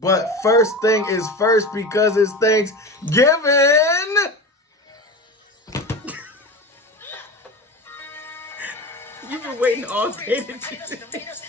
But first thing is first because it's Thanksgiving. You've been waiting all day to do this.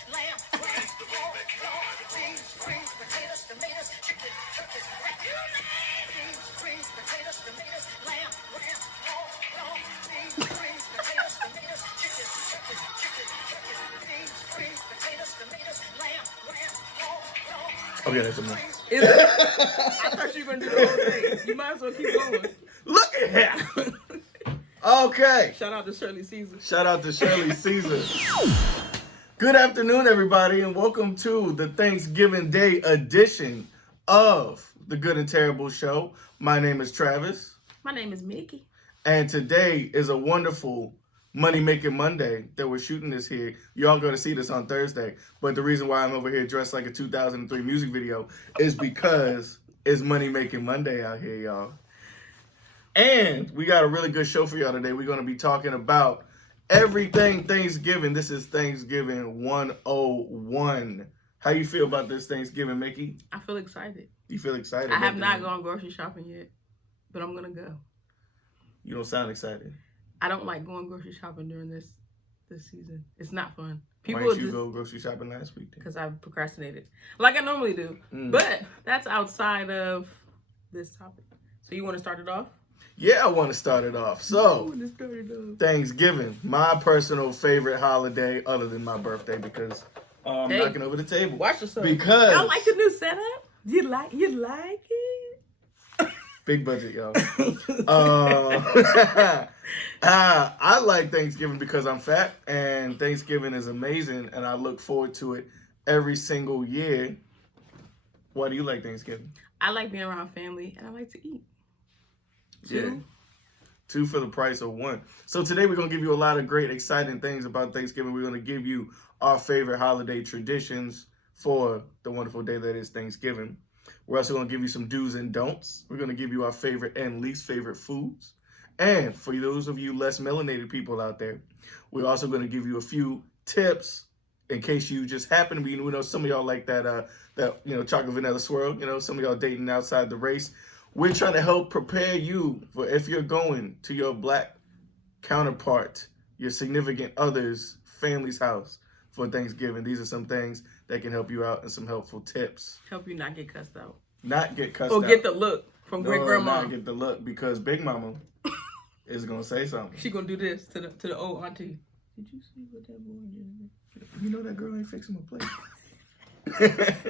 Okay, that's enough. I thought you were going to do the whole thing. You might as well keep going. Look at him. Okay. Shout out to Shirley Caesar. Shout out to Shirley Caesar. Good afternoon, everybody, and welcome to the Thanksgiving Day edition of the Good and Terrible Show. My name is Travis. My name is Mickey. And today is a wonderful Money Making Monday that we're shooting this here. Y'all going to see this on Thursday. But the reason why I'm over here dressed like a 2003 music video is because it's Money Making Monday out here, y'all. And we got a really good show for y'all today. We're going to be talking about everything Thanksgiving. This is Thanksgiving 101. How you feel about this Thanksgiving, Mickey? I feel excited. You feel excited? I have not gone grocery shopping yet, but I'm going to go. You don't sound excited. I don't like going grocery shopping during this season. It's not fun. Why didn't you go grocery shopping last week? Because I procrastinated, like I normally do. But that's outside of this topic. So you want to start it off? Yeah, I want to start it off. So, Thanksgiving, my personal favorite holiday, other than my birthday, because I'm knocking over the table. Watch yourself. Because y'all like the new setup? You like it? Big budget, y'all. I like Thanksgiving because I'm fat, and Thanksgiving is amazing, and I look forward to it every single year. Why do you like Thanksgiving? I like being around family, and I like to eat. Two for the price of one. So today we're going to give you a lot of great, exciting things about Thanksgiving. We're going to give you our favorite holiday traditions for the wonderful day that is Thanksgiving. We're also going to give you some do's and don'ts. We're going to give you our favorite and least favorite foods. And for those of you less melanated people out there, we're also going to give you a few tips in case you just happen to be, we know some of y'all like that chocolate vanilla swirl, some of y'all dating outside the race. We're trying to help prepare you for if you're going to your black counterpart, your significant other's family's house for Thanksgiving. These are some things that can help you out and some helpful tips. Help you not get cussed out. Not get cussed out. Or get the look from great grandma. Not get the look because Big Mama is going to say something. She going to do this to the old auntie. Did you see what that boy did? You know that girl ain't fixing my plate.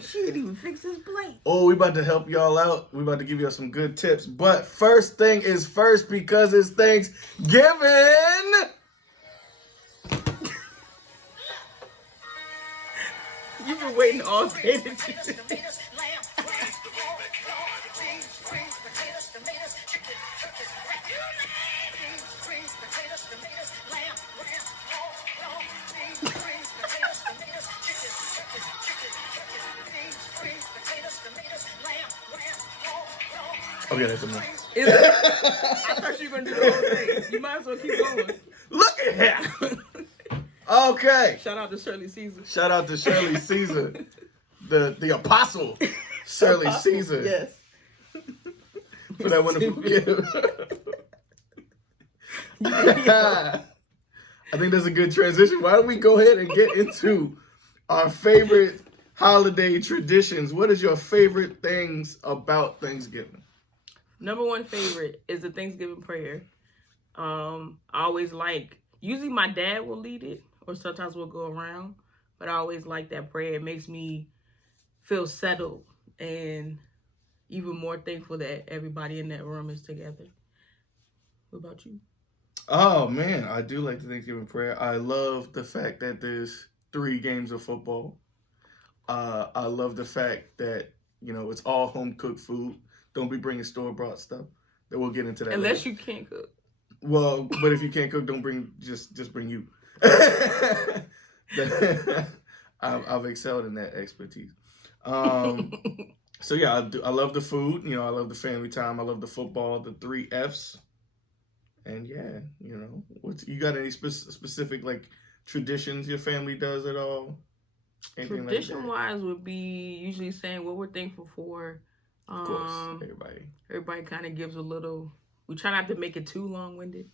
She didn't even fix his plate. Oh, we about to help y'all out. We about to give y'all some good tips. But first thing is first because it's Thanksgiving. You've been waiting all day to do this. Okay, that's enough. I thought you were going to do the whole thing. You might as well keep going. Look at him. Okay. Shout out to Shirley Caesar. Shout out to Shirley Caesar. The apostle Shirley Caesar. Yes. For that wonderful gift. I think that's a good transition. Why don't we go ahead and get into our favorite holiday traditions? What is your favorite things about Thanksgiving? Number one favorite is the Thanksgiving prayer. I always usually my dad will lead it, or sometimes we'll go around, but I always like that prayer. It makes me feel settled and even more thankful that everybody in that room is together. What about you? Oh, man, I do like the Thanksgiving prayer. I love the fact that there's 3 games of football. I love the fact that, it's all home-cooked food. Don't be bringing store-bought stuff. That we'll get into that Unless later. you can't cook. Well, but if you can't cook, don't bring, just bring you. I've excelled in that expertise. So yeah, I love the food. I love the family time. I love the football, the 3 Fs. And yeah, you got any specific traditions your family does at all? Anything Tradition like wise would be usually saying what we're thankful for. that? Of course, everybody. Everybody kind of gives a little. We try not to make it too long winded.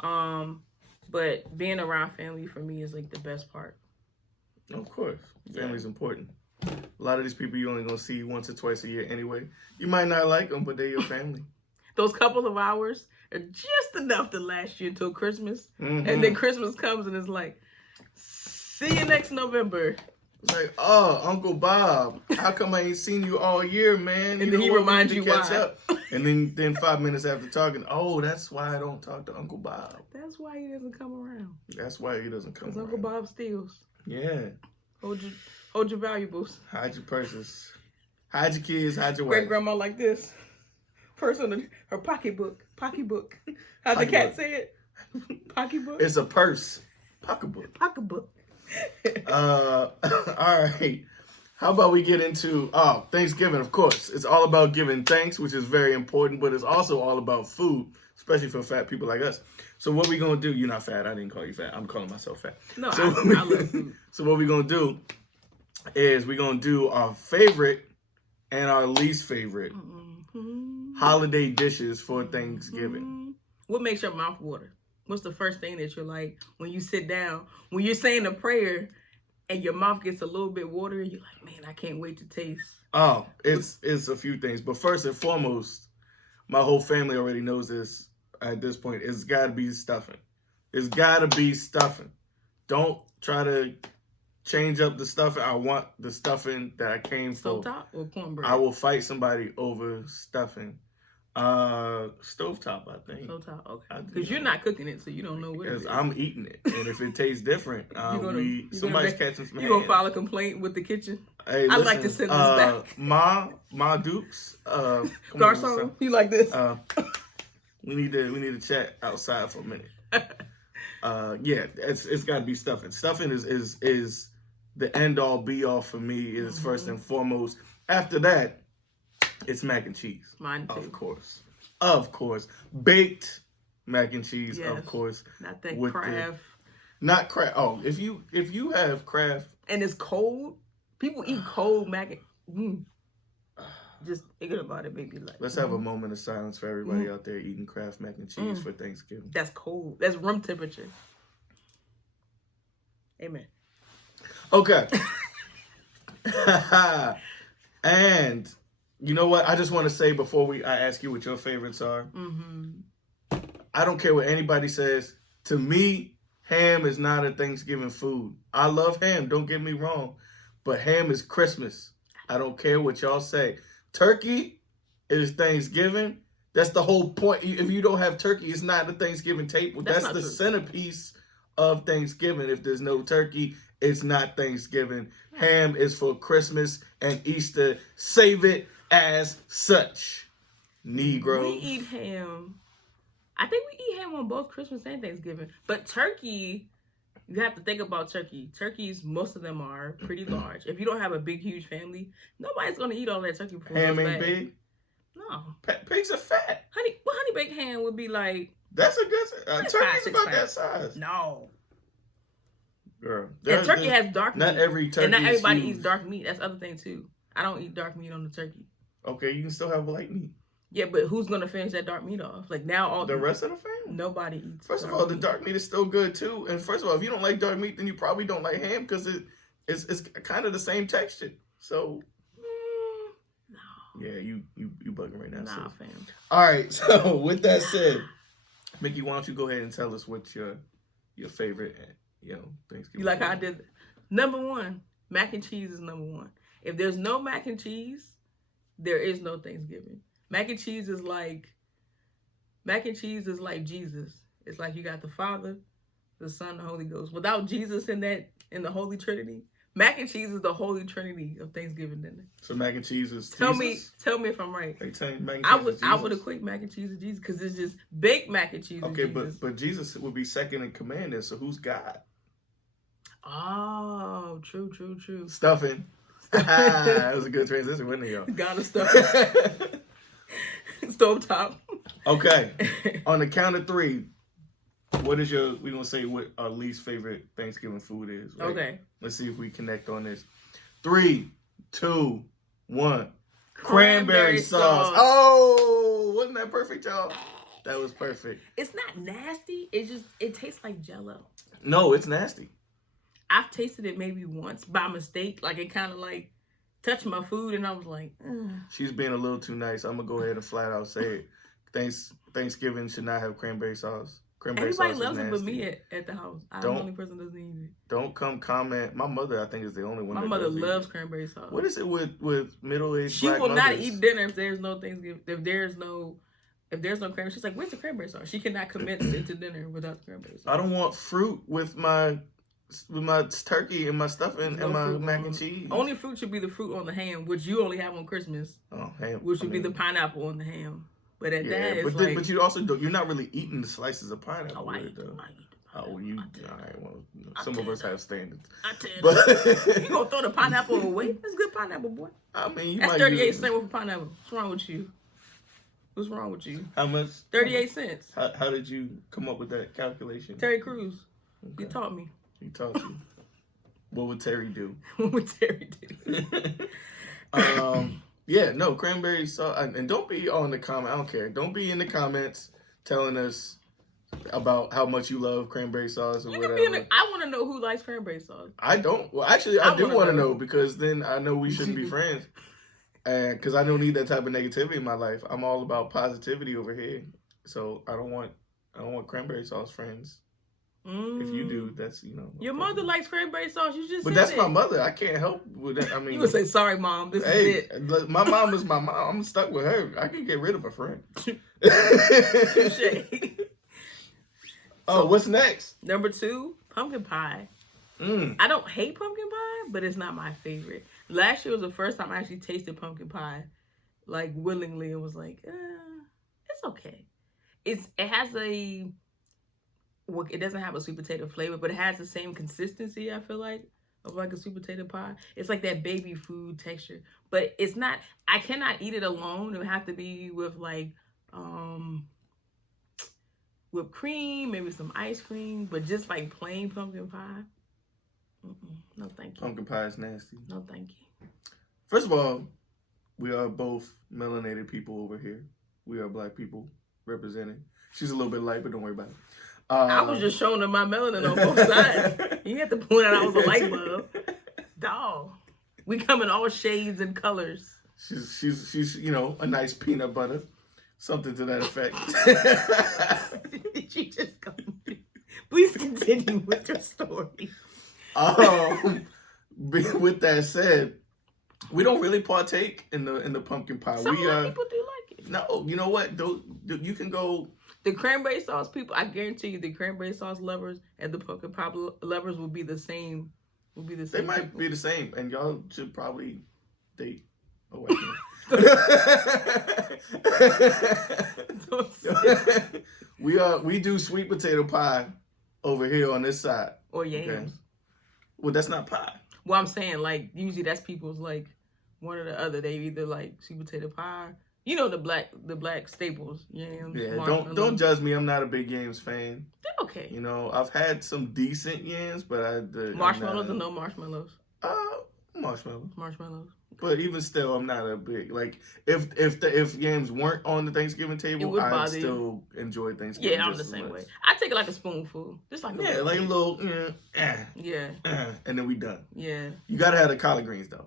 But being around family for me is like the best part. Of course, family's important. A lot of these people you only gonna see once or twice a year anyway. You might not like them, but they're your family. Those couple of hours are just enough to last you until Christmas, Mm-hmm. and then Christmas comes and it's like, see you next November. It's like, oh, Uncle Bob, how come I ain't seen you all year, man? And then he what? We reminds need to you catch why. up. And then 5 minutes after talking, oh, that's why I don't talk to Uncle Bob. That's why he doesn't come around. That's why he doesn't come Because around. Uncle Bob steals. Yeah. Hold your valuables. Hide your purses. Hide your kids. Hide your Great wife. grandma like this. First on her pocketbook. Pocketbook. How the Pocketbook. cat say it? Pocketbook. It's a purse. Pocketbook. Pocketbook. All right. How about we get into Thanksgiving? Of course, it's all about giving thanks, which is very important, but it's also all about food, especially for fat people like us. So what we gonna do? You're not fat. I didn't call you fat. I'm calling myself fat. No, So I love food. So what we gonna do is we gonna do our favorite and our least favorite holiday dishes for Thanksgiving. What makes your mouth water? What's the first thing that you're like when you sit down, when you're saying a prayer and your mouth gets a little bit watery, you're like, man, I can't wait to taste. Oh, it's a few things. But first and foremost, my whole family already knows this at this point. It's gotta be stuffing. It's gotta be stuffing. Don't try to change up the stuffing. I want the stuffing that I came for. Stovetop or cornbread? I will fight somebody over stuffing. Stovetop, I think. Stovetop, okay. Because you're not cooking it, so you don't know what it is. I'm eating it, and if it tastes different, somebody's catching some. You gonna file a complaint with the kitchen? Hey, I'd like to send this back. Ma Dukes, Garcon, you like this? we need to chat outside for a minute. Yeah, it's got to be stuffing. Stuffing is the end all be all for me. Is first and foremost. After that, it's mac and cheese. Mine too. Of course, baked mac and cheese. Yes. Of course, Not that with Kraft. not Kraft. Oh, if you have Kraft, And it's cold. People eat cold mac and just thinking about it, maybe like. let's have a moment of silence for everybody out there eating Kraft mac and cheese for Thanksgiving. That's cold. That's room temperature. Amen. Okay. And you know what? I just want to say before I ask you what your favorites are. I don't care what anybody says. To me, ham is not a Thanksgiving food. I love ham. Don't get me wrong, but ham is Christmas. I don't care what y'all say. Turkey is Thanksgiving. That's the whole point. If you don't have turkey, it's not the Thanksgiving table. That's the centerpiece of Thanksgiving. If there's no turkey, it's not Thanksgiving. Ham is for Christmas and Easter. Save it as such. Negro. We eat ham. I think we eat ham on both Christmas and Thanksgiving. But turkey, you have to think about turkey. Turkeys, most of them are pretty large. If you don't have a big, huge family, nobody's going to eat all that turkey. Ham ain't big? No. Pigs are fat. Honey baked ham would be like... That's a good... turkey's about that pounds. size. No. Girl. And turkey has dark meat. Not every turkey and not everybody is huge. eats dark meat. That's the other thing, too. I don't eat dark meat on the turkey. Okay, you can still have light meat. Yeah, but who's going to finish that dark meat off? Like, now all... The rest of the family? Nobody eats First of all, the dark meat is still good, too. And first of all, if you don't like dark meat, then you probably don't like ham because it's kind of the same texture. So... No. Yeah, you bugging right now. Nah, sis. fam. All right, so with that said, Mickey, why don't you go ahead and tell us what your favorite, Thanksgiving? You like how I did? Number one, mac and cheese is number one. If there's no mac and cheese, there is no Thanksgiving. Mac and cheese is like Jesus. It's like you got the Father, the Son, the Holy Ghost. Without Jesus in the Holy Trinity, mac and cheese is the Holy Trinity of Thanksgiving dinner. So mac and cheese is Tell Jesus? me if I'm right. Are you saying mac and cheese is Jesus? I would equate mac and cheese to Jesus because it's just baked mac and cheese. Okay, Jesus. but Jesus would be second in command then, so who's God? Oh, true. Stuffing. That was a good transition, wasn't it, y'all? God of stuff. Stovetop. Okay. On the count of three, What is your? We gonna say what our least favorite Thanksgiving food is. Right? Okay. Let's see if we connect on this. 3, 2, 1. Cranberry sauce. Oh, wasn't that perfect, y'all? That was perfect. It's not nasty. It tastes like Jell-O. No, it's nasty. I've tasted it maybe once by mistake. Like it kind of like touched my food, and I was like, ugh. She's being a little too nice. I'm gonna go ahead and flat out say it. Thanksgiving should not have cranberry sauce. Everybody loves it but me at the house. I'm the only person that doesn't eat it. Don't come comment. My mother, I think, is the only one. My mother loves cranberry sauce. What is it with middle-aged She black will mothers? not eat dinner if there's no Thanksgiving. If there's no cranberry, she's like, "Where's the cranberry sauce?" She cannot commit to dinner without the cranberry sauce. I don't want fruit with my turkey and my stuffing and my mac and cheese. Only fruit should be the fruit on the ham, which you only have on Christmas. Oh, ham. Which would be the pineapple on the ham. But at that, it's but you also you're not really eating the slices of pineapple. Oh, I eat them. Oh, you. All right, well, some of us have standards. I tell you, you gonna throw the pineapple away? That's good pineapple, boy. I mean, that's 38 cents worth of pineapple. What's wrong with you? What's wrong with you? How much? 38 cents. How did you come up with that calculation? Terry Crews. Okay. He taught me. He taught you. What would Terry do? What would Terry do? Yeah, no, cranberry sauce. And don't be on the comment. I don't care. Don't be in the comments telling us about how much you love cranberry sauce or whatever. I want to know who likes cranberry sauce. I don't. Well, actually, I do want to know because then I know we shouldn't be friends. And because I don't need that type of negativity in my life. I'm all about positivity over here. So I don't want cranberry sauce friends. If you do, that's, Your mother likes cranberry sauce. You just But that's my mother. I can't help with that. I mean, you would say, sorry, Mom. This is it. My mom is my mom. I'm stuck with her. I can get rid of a friend. Oh, what's next? Number 2, pumpkin pie. I don't hate pumpkin pie, but it's not my favorite. Last year was the first time I actually tasted pumpkin pie, like willingly, and was like, it's okay. It has it doesn't have a sweet potato flavor, but it has the same consistency, I feel like, of like a sweet potato pie. It's like that baby food texture, but it's not, I cannot eat it alone. It would have to be with like, whipped cream, maybe some ice cream, but just like plain pumpkin pie. No, thank you. Pumpkin pie is nasty. No, thank you. First of all, we are both melanated people over here. We are black people representing. She's a little bit light, but don't worry about it. I was just showing her my melanin on both sides. You had to point out I was a light bulb. Dog. We come in all shades and colors. She's a nice peanut butter. Something to that effect. Did you just go? Please continue with your story. With that said, we don't really partake in the pumpkin pie. Some people do like it. No, you know what? You can go. The cranberry sauce people, I guarantee you, the cranberry sauce lovers and the pumpkin pie lovers will be the same. They might people. be the same, and y'all should probably date. Oh, I can't. We do sweet potato pie over here on this side. Or yams. Okay? Well, that's not pie. Well, I'm saying, like, usually that's people's, like, one or the other. They either like sweet potato pie. You know the black staples, yams. Yeah, don't judge me. I'm not a big yams fan. They're okay. I've had some decent yams, but marshmallows or no marshmallows. Marshmallows. But even still, I'm not a big if yams weren't on the Thanksgiving table, I'd still enjoy Thanksgiving. Yeah, I'm the same way. I take it like a spoonful, just like a little yeah, and then we done. Yeah, you gotta have the collard greens though.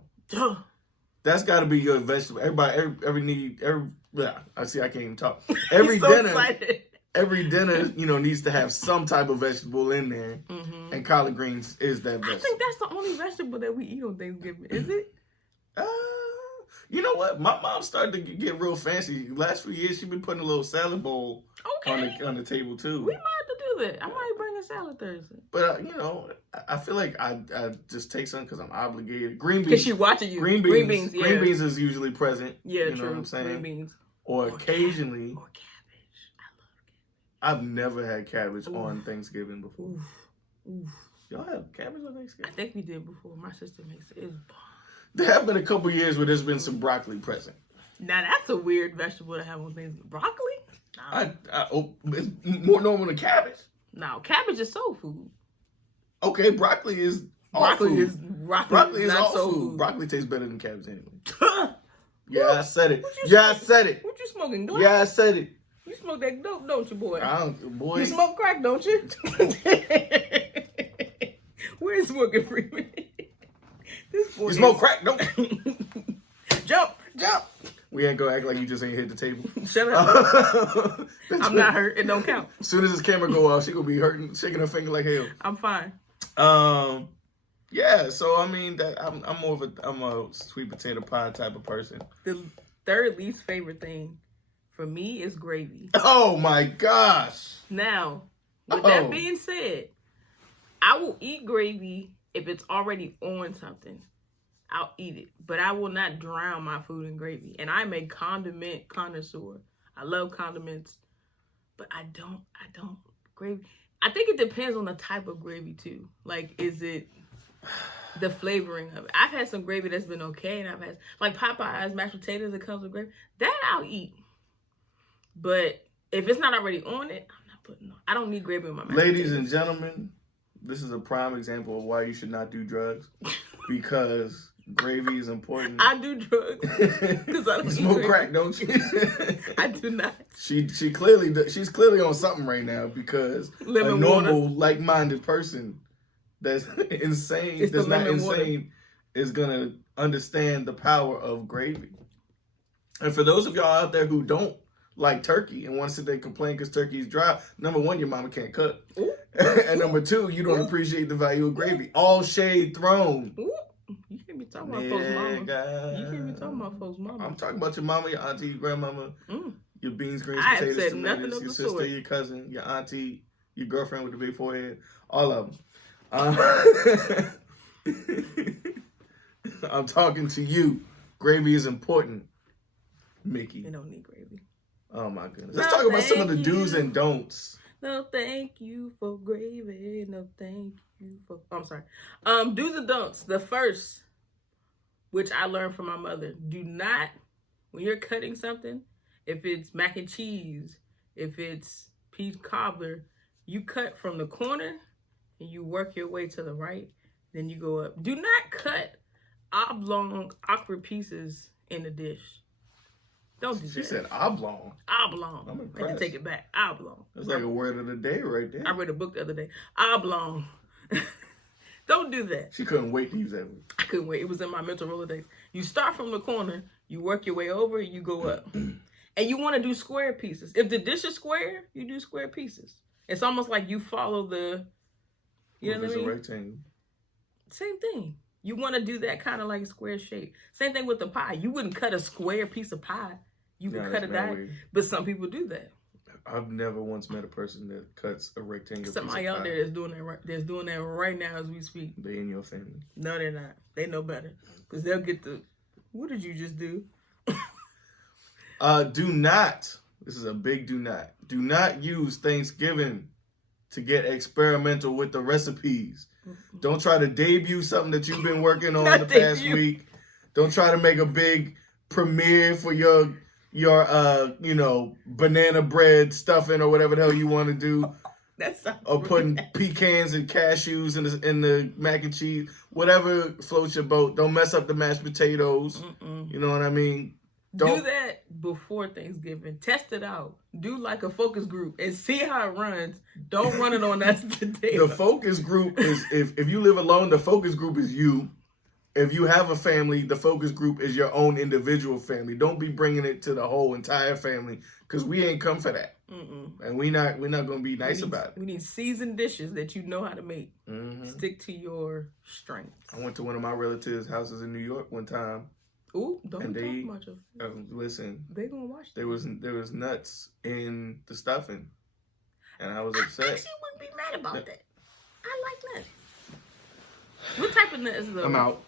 That's got to be your vegetable. Everybody, I see. I can't even talk. Every dinner, needs to have some type of vegetable in there, and collard greens is that vegetable. I think that's the only vegetable that we eat on Thanksgiving. Is it? You know what? My mom started to get real fancy. Last few years, she's been putting a little salad bowl on the table too. We might have to do that. I might bring a salad Thursday. But I feel like I just take some because I'm obligated. Green beans. Because she's watching you. Green beans. Yeah. Green beans is usually present. Yeah, true. Know what I'm saying? Green beans. Or occasionally. Or cabbage. I love I've cabbage. never had cabbage on Thanksgiving before. Oof. Y'all have cabbage on Thanksgiving? I think we did before. My sister makes it. It's bomb. There have been a couple years where there's been some broccoli present. Now that's a weird vegetable to have on Thanksgiving. Broccoli? It's more normal than cabbage. No, cabbage is soul food. Okay, broccoli is all Broccoli food. is Broccoli is not all soul food. food. Broccoli tastes better than cabbage anyway. Huh? Yeah, I said it. What you Yeah, I smoking? said it. What you smoking? Glock? Yeah, I said it. You smoke that dope, don't you, boy? I don't, boy. You smoke crack, don't you? Where's Morgan Freeman? This boy You smoke crack, don't you? Jump. We ain't gonna act like you just ain't hit the table. Shut up. I'm not hurt. It don't count. As soon as this camera go off, she gonna be hurting, shaking her finger like hell. I'm fine. Yeah. So I mean, that I'm a sweet potato pie type of person. The third least favorite thing for me is gravy. Oh my gosh. Now, with Oh. that being said, I will eat gravy if it's already on something. I'll eat it, but I will not drown my food in gravy. And I'm a condiment connoisseur. I love condiments, but I don't gravy. I think it depends on the type of gravy too. Like, is it the flavoring of it? I've had some gravy that's been okay, and I've had like Popeyes mashed potatoes that comes with gravy. That I'll eat. But if it's not already on it, I'm not putting on. I don't need gravy in my mashed Ladies potatoes. and gentlemen, this is a prime example of why you should not do drugs, because gravy is important. I do drugs because I don't You eat smoke gravy. crack, don't you? I do not. She's clearly on something right now, because Lemon a normal, water. like-minded person that's insane, It's the that's not lemon water. insane, is gonna understand the power of gravy. And for those of y'all out there who don't like turkey and want to sit there and complain because turkey is dry, number one, your mama can't cook. Ooh. And number two, you don't appreciate the value of gravy. All shade thrown. Ooh. You can't be talking about folks' mama. You can't be talking about folks' mama. I'm talking about your mama, your auntie, your grandmama, Mm. your beans, greens, I have potatoes, said tomatoes, nothing of your the sister, sort. your cousin, your auntie, your girlfriend with the big forehead, all of them. I'm talking to you. Gravy is important, Mickey. You don't need gravy. Oh my goodness. Let's No, talk about some of the thank do's you. and don'ts. No, thank you for gravy. No, thank you for. Oh, I'm sorry. Do's and don'ts. The first, which I learned from my mother, do not, when you're cutting something, if it's mac and cheese, if it's peach cobbler, you cut from the corner and you work your way to the right, then you go up. Do not cut oblong, awkward pieces in the dish. Don't do She that. said oblong. Oblong. I'm I had impressed. to take it back. Oblong. That's like a word of the day right there. I read a book the other day. Oblong. Don't do that. She couldn't wait to use that word. I couldn't wait. It was in my mental Rolodex. You start from the corner, you work your way over, you go up. And you want to do square pieces. If the dish is square, you do square pieces. It's almost like you follow the, you know If what I it's mean? a rectangle. Same thing. You want to do that kind of like a square shape. Same thing with the pie. You wouldn't cut a square piece of pie. You would Yeah, cut that's a mad die. weird. But some people do that. I've never once met a person that cuts a rectangle. Somebody piece of out pie. there that's doing that right now as we speak. They in your family. No, they're not. They know better. Because they'll get the, what did you just do? Do not. This is a big do not. Do not use Thanksgiving to get experimental with the recipes. Don't try to debut something that you've been working on Not the past debut. week. Don't try to make a big premiere for your banana bread stuffing or whatever the hell you want to do. That sounds Or really putting bad. pecans and cashews in the mac and cheese. Whatever floats your boat. Don't mess up the mashed potatoes. Mm-mm. You know what I mean? Do that before Thanksgiving. Test it out. Do like a focus group and see how it runs. Don't run it on us today. The focus group is if you live alone, the focus group is you. If you have a family, the focus group is your own individual family. Don't be bringing it to the whole entire family, because we ain't come for that, and we're not gonna be nice about it. We need seasoned dishes that you know how to make. Mm-hmm. Stick to your strengths. I went to one of my relatives' houses in New York one time. Ooh, don't And talk they- about your food. Listen, They gonna watch there was nuts in the stuffing, and I was I upset. actually wouldn't be mad about that. I like nuts. What type of nuts though? I'm out.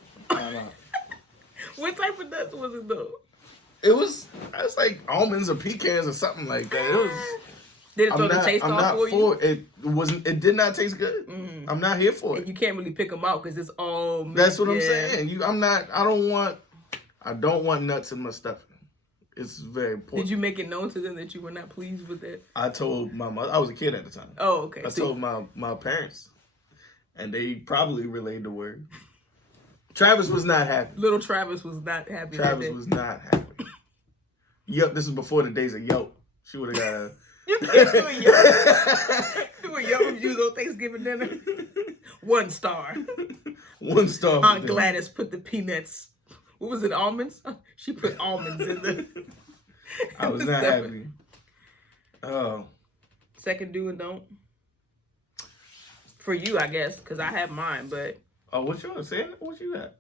What type of nuts was it though? It was like almonds or pecans or something like that. It was. Did it throw the taste off for you? It wasn't. It did not taste good. Mm. I'm not here for And it. you can't really pick them out because it's all. That's what I'm yeah. saying. I don't want nuts in my stuffing. It's very important. Did you make it known to them that you were not pleased with it? I told my mother. I was a kid at the time. Oh, okay. I told my parents, and they probably relayed the word. Travis was not happy. Little Travis was not happy. Travis was not happy. Yep, this was before the days of Yelp. She would have got a. You can't do a Yelp. Do a Yelp reviews on Thanksgiving dinner. 1 star. 1 star. Aunt Gladys put the peanuts. What was it? Almonds? She put almonds in the. I was not happy. Oh. Second do and don't. For you, I guess, because I have mine, but. Oh, what's yours? Say it. What you got?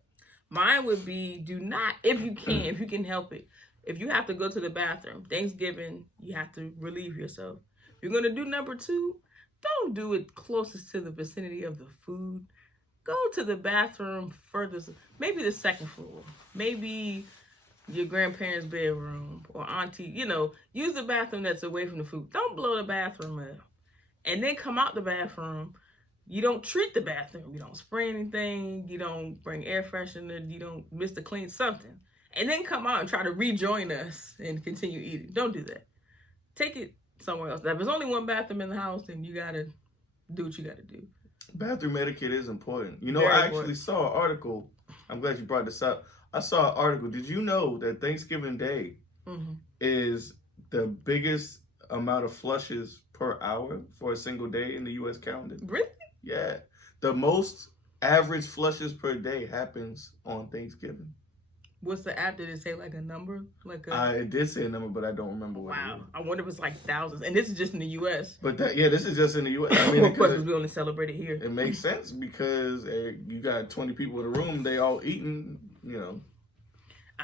Mine would be do not, if you can help it. If you have to go to the bathroom, Thanksgiving, you have to relieve yourself. If you're going to do number 2, don't do it closest to the vicinity of the food. Go to the bathroom furthest, maybe the 2nd floor, maybe your grandparents' bedroom or auntie, use the bathroom that's away from the food. Don't blow the bathroom up. And then come out the bathroom. You don't treat the bathroom. You don't spray anything. You don't bring air freshener. You don't miss the clean something. And then come out and try to rejoin us and continue eating. Don't do that. Take it somewhere else. If there's only 1 bathroom in the house, then you got to do what you got to do. Bathroom etiquette is important. Very I important. actually saw an article. I'm glad you brought this up. I saw an article. Did you know that Thanksgiving Day is the biggest amount of flushes per hour for a single day in the U.S. calendar? Really? Yeah. The most average flushes per day happens on Thanksgiving. What's the app? Did it say like a number? It did say a number, but I don't remember what it Wow. is. I wonder if it's like thousands. And this is just in the U.S. But this is just in the U.S. I mean, Of course, we only celebrate it here. it makes sense because you got 20 people in the room, they all eating, I mean,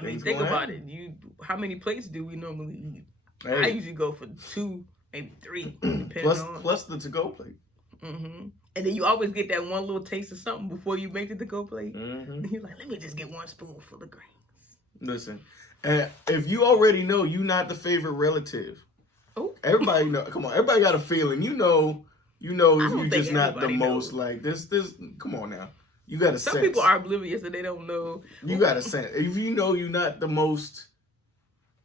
things think gonna about happen. it. How many plates do we normally eat? Hey, I usually go for 2, maybe 3, depending on. plus the to-go plate. And then you always get that one little taste of something before you make the to-go plate. Mm-hmm. You're like, let me just get 1 spoonful of greens. Listen, if you already know you're not the favorite relative, everybody know. Come on, everybody got a feeling. You know if you're just not the most like this. Come on now, you got a sense. Some people are oblivious and they don't know. You got a sense. If you know you're not the most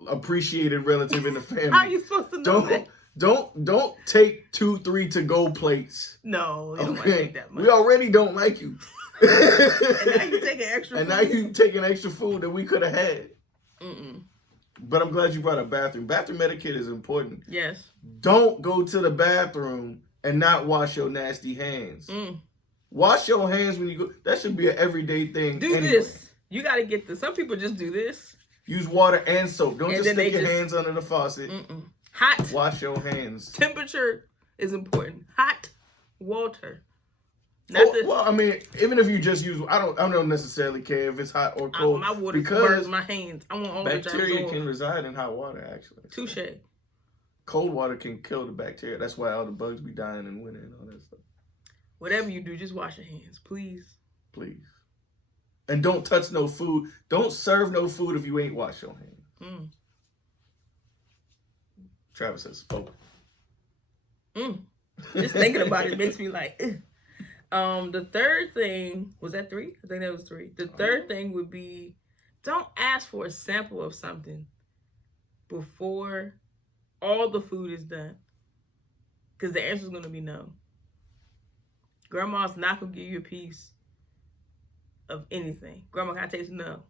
appreciated relative in the family, How are you supposed to know that? Don't take 2, 3 to-go plates. No, you don't want to take that much. We already don't like you. And now you taking extra and food. now you taking extra food that we could have had. But I'm glad you brought up bathroom. Bathroom etiquette is important. Yes. Don't go to the bathroom and not wash your nasty hands. Wash your hands when you go. That should be an everyday thing. Do this. You got to get this. Some people just do this. Use water and soap. Don't And just then stick they your just- hands under the faucet. Hot. Wash your hands. Temperature is important. Hot water. Well, I mean, even if you just use, I don't necessarily care if it's hot or cold. My water because burns my hands. I want all the bacteria germs can off. reside in hot water, actually. Touche. Cold water can kill the bacteria. That's why all the bugs be dying in winter and all that stuff. Whatever you do, just wash your hands, please. Please. And don't touch no food. Don't serve no food if you ain't washed your hands. Travis has spoken. Just thinking about it makes me like, the third thing, was that 3? I think that was 3. The third thing would be, don't ask for a sample of something before all the food is done. Because the answer is going to be no. Grandma's not going to give you a piece of anything. Grandma, can I taste? No.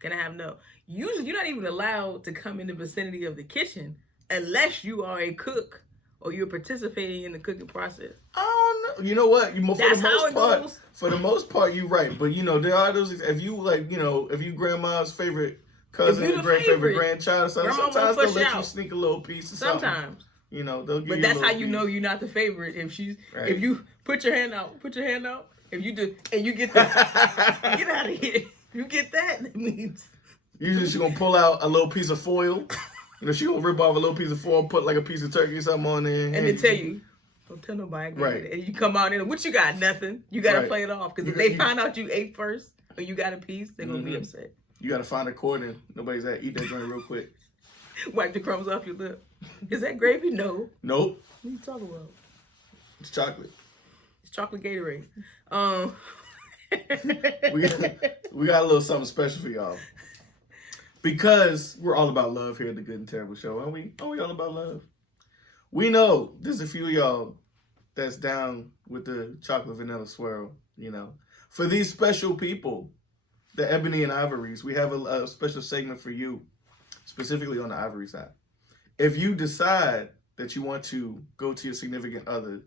Can I have no? Usually, you're not even allowed to come in the vicinity of the kitchen unless you are a cook or you're participating in the cooking process. Oh no! You know what? That's how it goes. For the most part, you're right. But there are those. If you if you grandma's favorite cousin, If you the favorite favorite, grandchild, or something, grandma won't sometimes they'll push let you out. sneak a little piece. Of something. Sometimes. They'll give But you. that's a how you piece. know you're not the favorite. Right. If you put your hand out. If you do, and you get that, get out of here. You get that means. Usually she's gonna pull out a little piece of foil. She gonna rip off a little piece of foil, put like a piece of turkey or something on there, And then tell you, don't tell nobody. Right. And you come out in, what you got? Nothing. You got to Right. play it off. Because if they find out you ate first or you got a piece, they're going to be upset. You gotta find a corner. Nobody's at eat that joint real quick. Wipe the crumbs off your lip. Is that gravy? No. Nope, What are you talking about? it's chocolate. It's chocolate Gatorade. We got a little something special for y'all. because we're all about love here at the Good and Terrible Show, aren't we? Are we all about love? We know there's a few of y'all that's down with the chocolate vanilla swirl, you know. For these special people, the Ebony and Ivories, we have a special segment for you, specifically on the Ivory side. If you decide that you want to go to your significant other,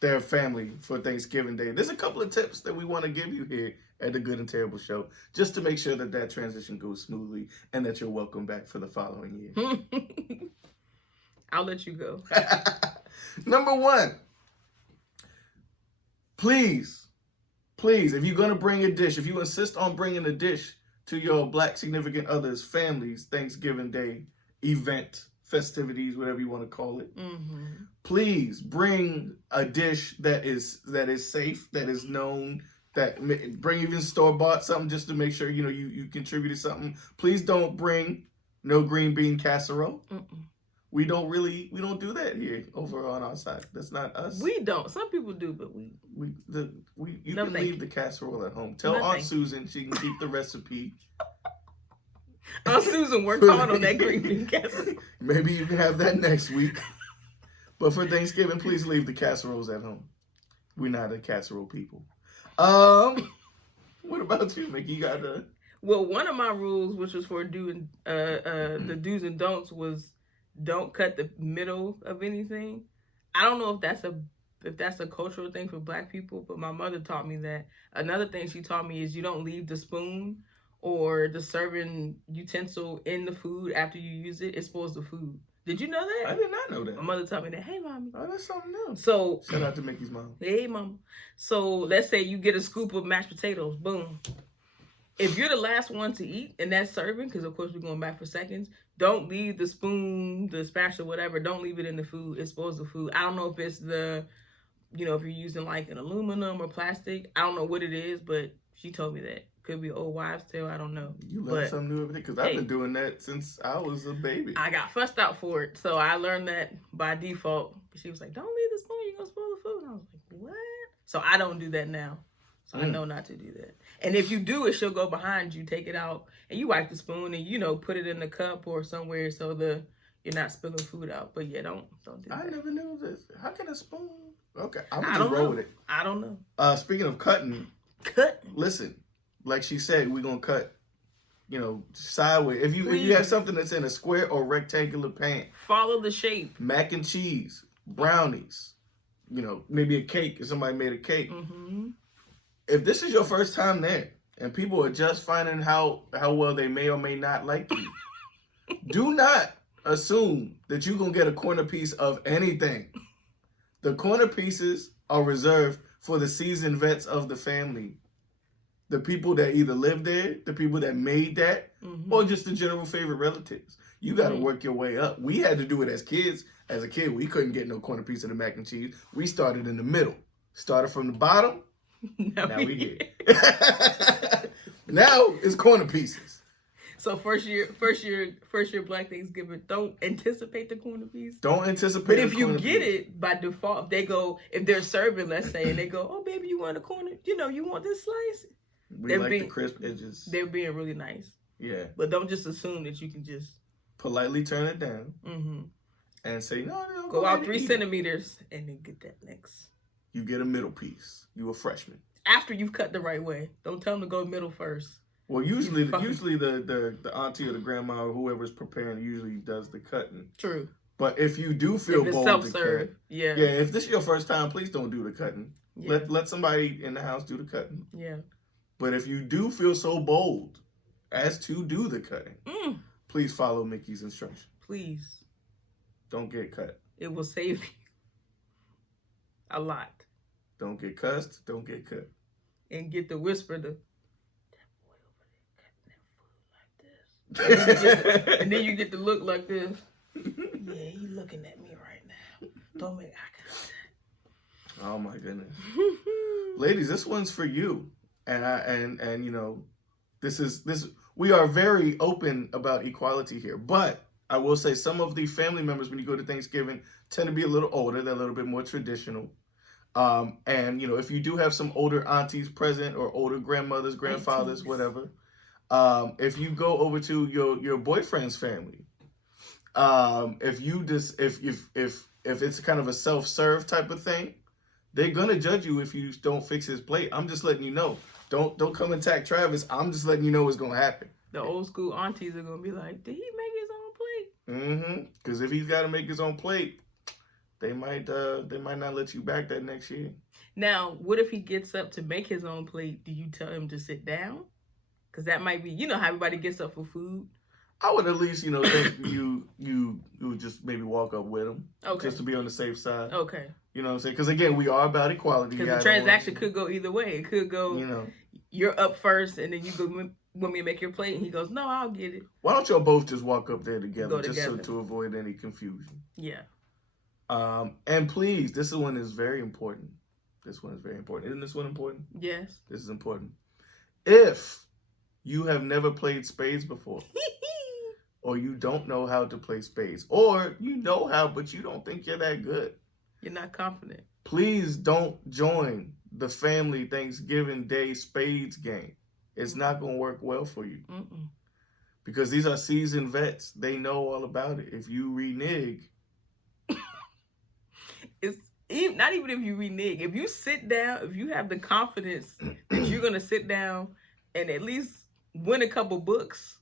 their family, for Thanksgiving Day, there's a couple of tips that we want to give you here at the Good and Terrible Show, just to make sure that that transition goes smoothly and that you're welcome back for the following year. I'll let you go. Number one, please, if you're going to bring a dish, if you insist on bringing a dish to your Black significant other's family's Thanksgiving Day event, festivities, whatever you want to call it, please bring a dish that is safe, that is known, bring even store-bought something just to make sure, you know, you contributed something. Please don't bring no green bean casserole. We don't do that here over on our side. That's not us. We don't. Some people do, but you can leave the casserole at home. Tell Aunt Susan she can keep the recipe. Aunt Susan worked hard on that green bean casserole. Maybe you can have that next week. But for Thanksgiving, please leave the casseroles at home. We're not a casserole people. What about you, Mickey? You got a... Well, one of my rules, which was for the do's and don'ts, was don't cut the middle of anything. I don't know if that's a cultural thing for Black people, but my mother taught me that. Another thing she taught me is you don't leave the spoon or the serving utensil in the food after you use it. It spoils the food. Did you know that? I did not know that. My mother taught me that. Hey, mommy. Oh, that's something new. So shout out to Mickey's mom. Hey, mama. So let's say you get a scoop of mashed potatoes. Boom. If you're the last one to eat and that's serving, because of course we're going back for seconds, don't leave the spoon, the spatula, whatever. Don't leave it in the food. It spoils the food. I don't know if it's if you're using like an aluminum or plastic. I don't know what it is, but she told me that. Could be old wives' tale. I don't know. You learn something new every day, because I've been doing that since I was a baby. I got fussed out for it, so I learned that by default. She was like, "Don't leave the spoon. You're gonna spoil the food." And I was like, "What?" So I don't do that now. So I know not to do that. And if you do it, she'll go behind you, take it out, and you wipe the spoon and put it in the cup or somewhere so you're not spilling food out. But yeah, don't do that. I never knew this. How can a spoon? Okay, I'm gonna just roll with it. I don't know. Speaking of cutting, listen. Like she said, we're gonna cut, sideways. If you have something that's in a square or rectangular pan, follow the shape. Mac and cheese, brownies, maybe a cake if somebody made a cake. If this is your first time there and people are just finding how well they may or may not like you, do not assume that you're gonna get a corner piece of anything. The corner pieces are reserved for the seasoned vets of the family. The people that either live there, the people that made that, or just the general favorite relatives. You got to work your way up. We had to do it as kids. As a kid, we couldn't get no corner piece of the mac and cheese. We started in the middle. Started from the bottom. Now we get. Now it's corner pieces. So first year Black Thanksgiving, don't anticipate the corner piece. Don't anticipate. But if you get it by default, if they're serving, let's say, and they go, "Oh, baby, you want a corner? You want this slice?" We like the crisp edges. They're being really nice. Yeah. But don't just assume that you can just politely turn it down and say, no, go out 3 centimeters and then get that next. You get a middle piece. You a freshman. After you've cut the right way. Don't tell them to go middle first. Well, usually the auntie or the grandma or whoever's preparing usually does the cutting. True. But if you do feel bold self-serve, to cut, yeah, if this is your first time, please don't do the cutting. Yeah. Let somebody in the house do the cutting. Yeah. But if you do feel so bold as to do the cutting, please follow Mickey's instructions. Please. Don't get cut. It will save you a lot. Don't get cussed. Don't get cut. And get the whisper, that boy over there cutting that food like this. And then you get the look like this. Yeah, he looking at me right now. Don't make eye contact. Oh my goodness. Ladies, this one's for you. And this we are very open about equality here, but I will say some of the family members when you go to Thanksgiving tend to be a little older. They're a little bit more traditional. And if you do have some older aunties present or older grandmothers, grandfathers, whatever, If you go over to your boyfriend's family, if you just if it's kind of a self-serve type of thing, they're gonna judge you if you don't fix his plate. I'm just letting you know. Don't come attack Travis. I'm just letting you know what's gonna happen. The old school aunties are gonna be like, "Did he make his own plate?" Mm-hmm. Because if he's got to make his own plate, they might not let you back that next year. Now, what if he gets up to make his own plate? Do you tell him to sit down? Because that might be, how everybody gets up for food. I would at least, think you would just maybe walk up with him, Okay. just to be on the safe side. Okay. You know what I'm saying? Because again, we are about equality. Because the transaction could go either way. It could go, you're up first, and then you go, want me to make your plate? And he goes, no, I'll get it. Why don't y'all both just walk up there together, Go just so together. to avoid any confusion? Yeah. And please, this one is very important. This one is very important. Isn't this one important? Yes. This is important. If you have never played spades before, or you don't know how to play spades, or you know how, but you don't think you're that good, you're not confident, please don't join the family Thanksgiving Day spades game. It's not going to work well for you. Mm-mm. Because these are seasoned vets. They know all about it. If you renege, it's not even if you renege. If you sit down, if you have the confidence that you're going to sit down and at least win a couple books,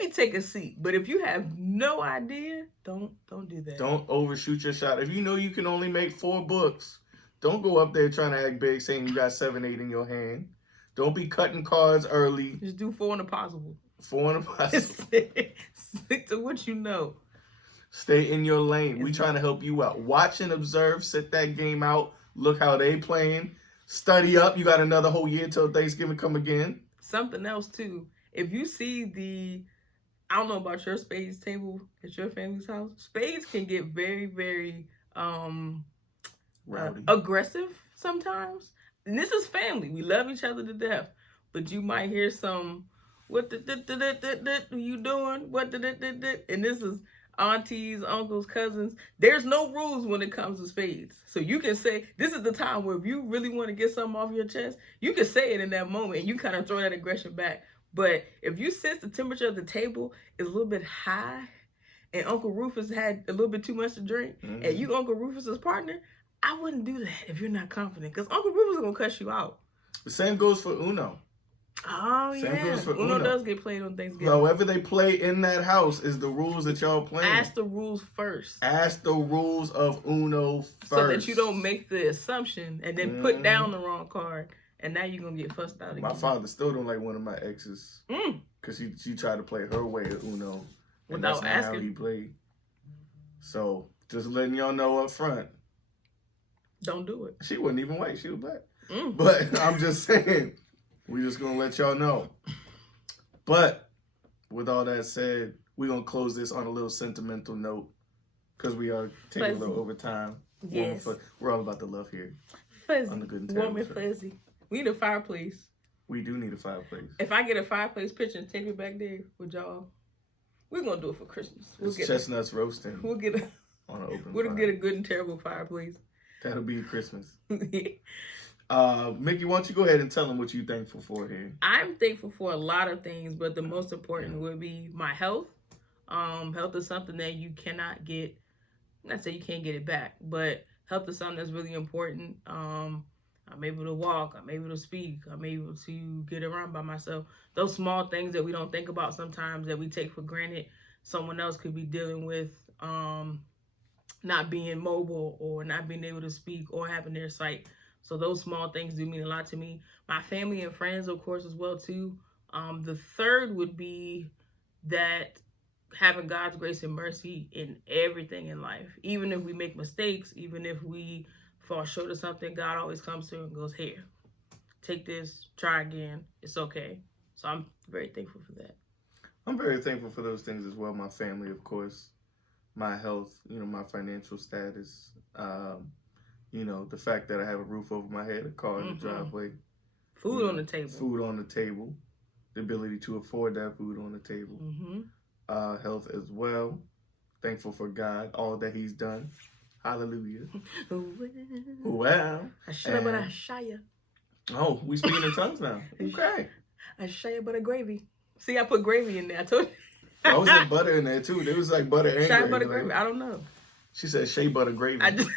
maybe take a seat. But if you have no idea, don't do that. Don't overshoot your shot. If you know you can only make 4 books, don't go up there trying to act big saying you got 7, 8 in your hand. Don't be cutting cards early. Just do 4 in a possible. 4 in a possible. Stick to what you know. Stay in your lane. We trying to help you out. Watch and observe. Sit that game out. Look how they playing. Study up. You got another whole year till Thanksgiving come again. Something else too. If you see I don't know about your spades table at your family's house. Spades can get very, very Rowdy. aggressive sometimes. And this is family. We love each other to death. But you might hear some, what the you doing? What the and this is aunties, uncles, cousins. There's no rules when it comes to spades. So you can say, this is the time where if you really want to get something off your chest, you can say it in that moment and you kind of throw that aggression back. But if you sense the temperature of the table is a little bit high and Uncle Rufus had a little bit too much to drink, and you Uncle Rufus's partner, I wouldn't do that if you're not confident, because Uncle Rufus is going to cuss you out. The same goes for Uno. Oh, Same yeah. goes for Uno Uno. does get played on Thanksgiving. However they play in that house is the rules that y'all playing. Ask the rules first. Ask the rules of Uno first. So that you don't make the assumption and then put down the wrong card, and now you're going to get fussed out again. My father still don't like one of my exes because she tried to play her way of Uno. And Without that's not asking. how he played. So, just letting y'all know up front. Don't do it. She wasn't even white. She was black. But I'm just saying, we just going to let y'all know. But with all that said, we're going to close this on a little sentimental note because we are taking a little overtime. Yes. We're all about the love here. Fuzzy. On the good and Warm and terrible. fuzzy. We need a fireplace. We do need a fireplace. If I get a fireplace picture and take it back there with y'all, we're going to do it for Christmas. It's chestnuts roasting We'll get a, on an open we'll fire. get a good and terrible fireplace. That'll be Christmas. Mickey, why don't you go ahead and tell them what you're thankful for here? I'm thankful for a lot of things, but the most important would be my health. Health is something that you cannot get. Not say you can't get it back, but health is something that's really important. I'm able to walk. I'm able to speak. I'm able to get around by myself. Those small things that we don't think about sometimes that we take for granted. Someone else could be dealing with not being mobile or not being able to speak or having their sight. So those small things do mean a lot to me. My family and friends, of course, as well, too. The third would be that having God's grace and mercy in everything in life. Even if we make mistakes, even if we fall short of something, God always comes through and goes, here, take this, try again. It's okay. So I'm very thankful for that. I'm very thankful for those things as well. My family, of course, my health, my financial status, the fact that I have a roof over my head, a car in the driveway. Food on the table. Food on the table. The ability to afford that food on the table. Health as well. Thankful for God, all that he's done. Hallelujah. Well. Ashaya. Oh, we speaking in tongues now. Okay. Ashaya but a gravy. See, I put gravy in there. I told you. I was like butter in there too. There was like butter and Shea gravy. butter gravy. I don't know. She said shea butter gravy. I just.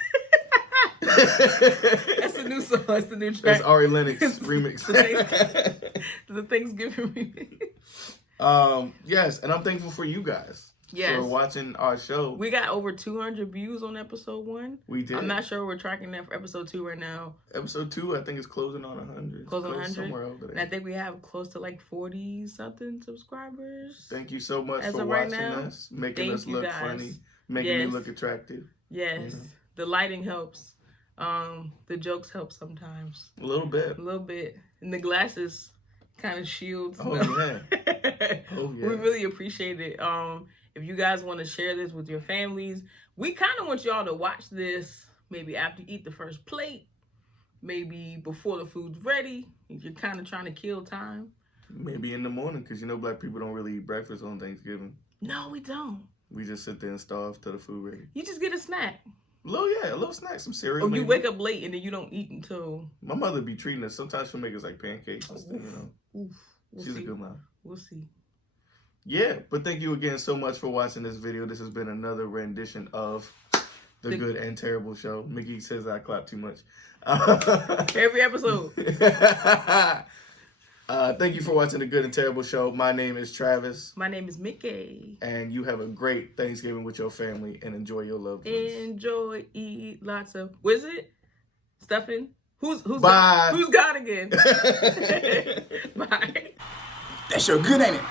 That's a new song. That's the new track. That's Ari Lennox remix. The Thanksgiving remix. Yes, and I'm thankful for you guys. Yes. For watching our show. We got over 200 views on episode 1. We did. I'm not sure we're tracking that for episode 2 right now. Episode 2, I think, is closing on 100. Closing on 100. Somewhere over there. And I think we have close to like 40 something subscribers. Thank you so much As for of right watching now, us, making thank us you look guys. funny, making me Yes. look attractive. Yes. The lighting helps. The jokes help sometimes. A little bit. A little bit. And the glasses kind of shields. Oh, yeah. Oh, yeah. We really appreciate it. If you guys want to share this with your families, we kind of want y'all to watch this maybe after you eat the first plate, maybe before the food's ready. If you're kind of trying to kill time. Maybe in the morning, because you know black people don't really eat breakfast on Thanksgiving. No, we don't. We just sit there and starve till the food ready. You just get a snack. A little snack, some cereal. Or you maybe. wake up late and then you don't eat until... My mother be treating us. Sometimes she'll make us like pancakes and stuff, you know. Oof. We'll She's see. a good mom. We'll see. Yeah, but thank you again so much for watching this video. This has been another rendition of the Good and Terrible Show. Mickey says I clap too much. Every episode. Thank you for watching the Good and Terrible Show. My name is Travis. My name is Mickey. And you have a great Thanksgiving with your family and enjoy your loved ones. Enjoy, eat lots of... What is it? Stuffing? Who's Bye. God? Who's God again? Bye. That's your good, ain't it?